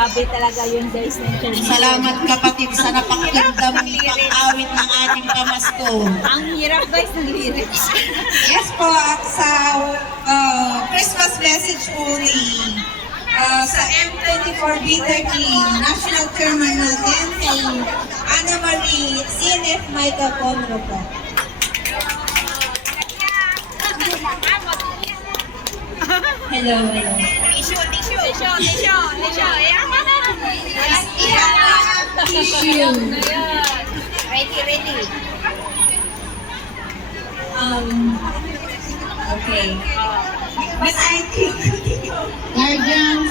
Grabe talaga yun guys. Salamat kapatid sa napakaganda mong pang-awit ng ating pamasko. Ang hirap guys ng lyrics. Yes po, at sa Christmas message po ni sa M24B13 National Chairman natin kay Ana Marie CNF Micah Conro po. Hello, hello. Ready. Okay. But I think guardians.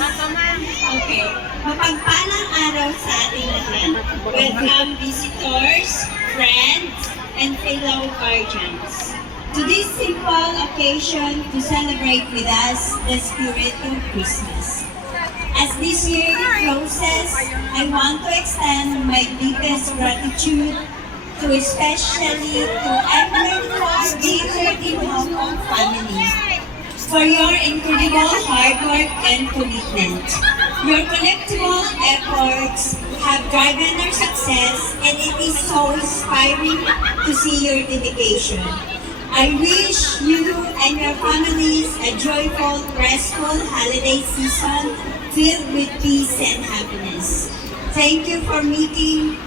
Okay. Mapagpalang araw sa ating lahat. Welcome visitors, friends, and fellow guardians to this simple occasion to celebrate with us the spirit of Christmas. As this year closes, I want to extend my deepest gratitude to especially to everyone B13 Hong Kong family for your incredible hard work and commitment. Your collective efforts have driven our success, and it is so inspiring to see your dedication. I wish you and your families a joyful, restful holiday season filled with peace and happiness. Thank you for making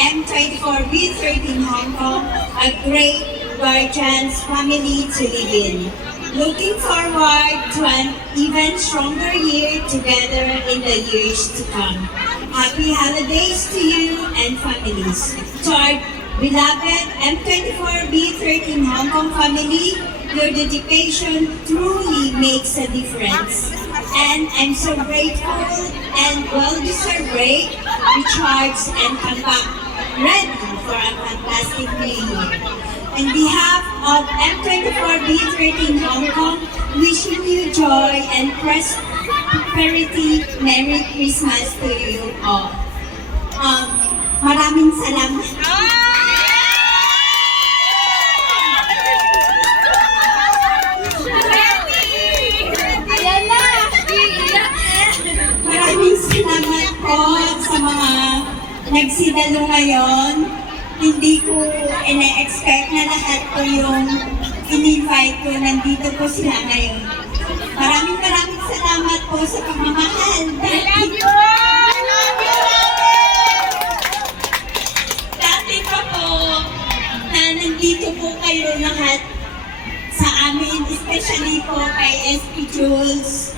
M24B13 Hong Kong a great guardians family to live in. Looking forward to an even stronger year together in the years to come. Happy holidays to you and families. To our beloved M24B13 Hong Kong family, your dedication truly makes a difference. And I'm so grateful and well-deserved break, recharge, and come back ready for a fantastic new year. On behalf of M24B13 Hong Kong, wishing you joy and prosperity. Merry Christmas to you all. Maraming salamat. Maraming salamat po sa mga nagsidalo ngayon. Hindi ko ina-expect na lahat po yung in-invite ko. Nandito po sila ngayon. Maraming salamat po sa pagmamahal. I love you! I love you! Dati pa po na nandito po kayo lahat sa amin, especially po kay SP Jules.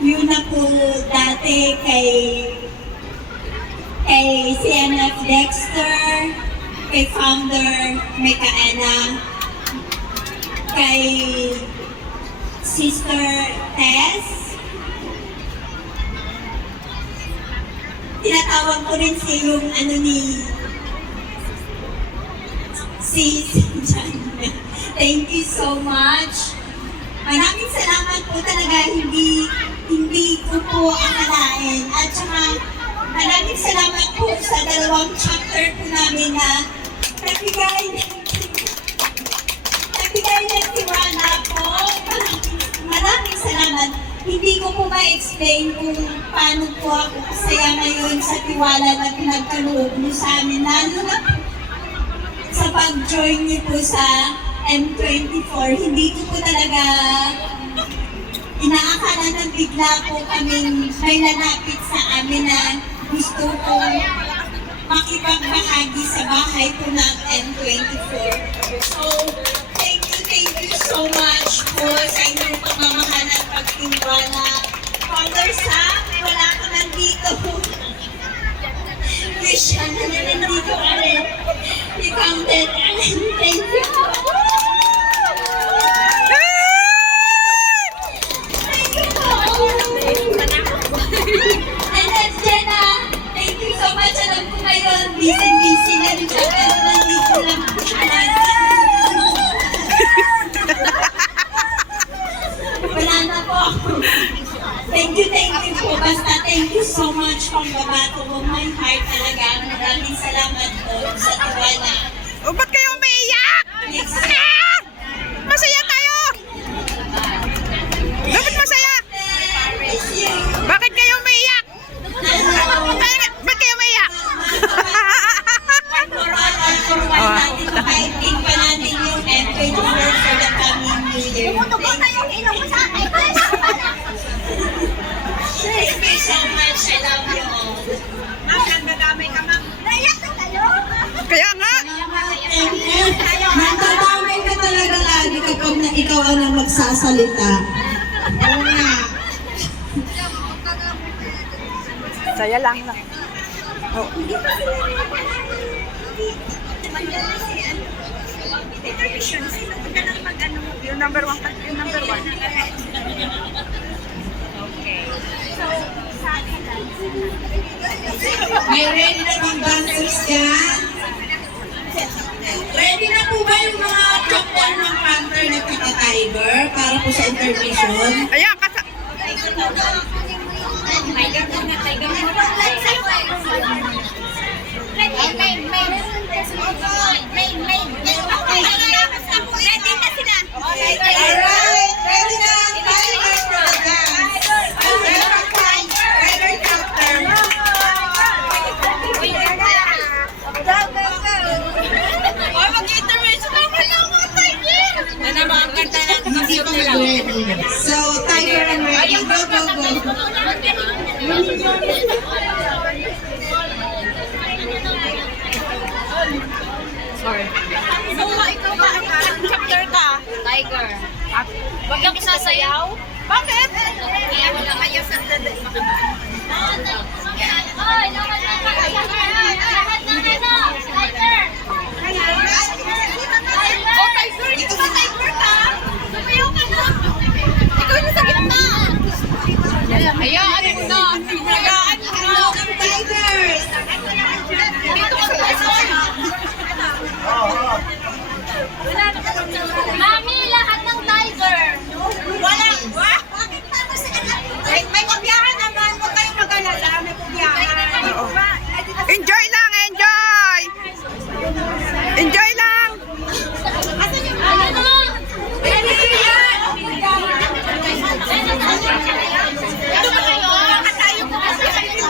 Yun na po dati kay CNF Dexter, kay founder Micaela, kay Sister Tess. Tinatawag ko rin si yung si John. Thank you so much. Maraming salamat po talaga, hindi ko po akalain. At saka maraming salamat po sa dalawang chapter po namin na nagbigay ng tiwala po. Maraming salamat. Hindi ko po ma-explain kung paano po ako kasaya ngayon sa tiwala na pinagkaloob niyo sa amin. Lalo na sa pag-join niyo po sa M24. Hindi ko po talaga inaakala na bigla po kaming may lalapit sa amin na gusto ko makipagbahagi sa bahay po ng M24. So, thank you so much po sa inyong pagmamahal at pagtiwala. Father Sam, wala ka nandito. Christian, nandito ka rin. Ikaw din. Thank you. And then Jenna, thank you so much. Alam ko ngayon, busy na rin siya, pero nandito lang po siya lagi. Wala na po. Thank you po. Basta thank you so much from the bottom of my heart talaga. Maraming salamat po sa tiwala. O, ba't kayo umiiyak? Yes. Masaya tayo! Dapat masaya! Miss you. Bakit kayo umiiyak? Kaya nga. Nagtatamay ka talaga lagi kapag na ikaw ang magsasalita. Oo nga. Saya lang na. Oh. Yung number one. Yung number one. May ready na bang dancers dyan? Ready na po ba yung mga chapter ng Panther na Tiger para po sa intermission? Ayan, Tiger muna, tiger muna. Main. Ready na sila. Alright, ready na ang Tiger for the dance. Tiger chapter. Hindi pa ready. So, Tiger and ready. Go, go, go. Ikaw ba ang chapter ka? Tiger. Huwag kang isasayaw? Bakit? Kaya wala kayo sa Ito ba Tiger ka? Sumayaw ka na. Ikaw yung sa gitna. Hayaan mo na. Hayaan mo na. Tigers! Dito ka sa person. Mami, lahat ng tiger. Wala. Bakit pa sa may pagbiyahan naman. Huwag kayong mag-alala. May pagbiyahan. enjoy lang, enjoy! Enjoy lang! Asan yung ano? Ready yan. Ito ba kayo? Tayo po kasi kayo.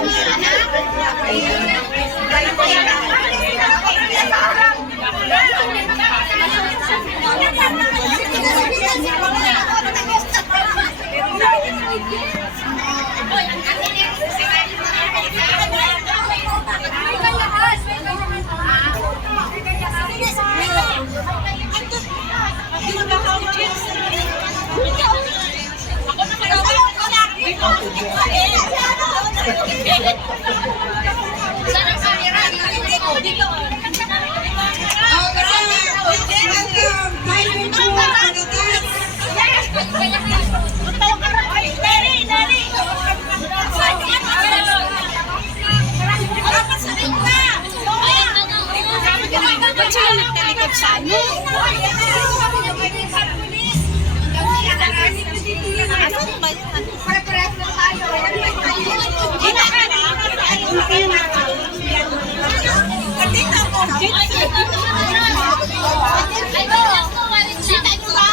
Dito. Ba't sila nagtalikod sa ano? Asan ba yun? Pare-pares na tayo. Dito ka na. Dito ako. Sita mo ba? Sita mo ba?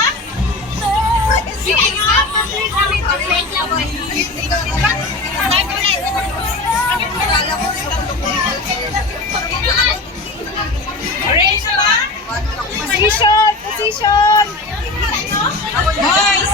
Position! Boys!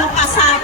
ng pasok.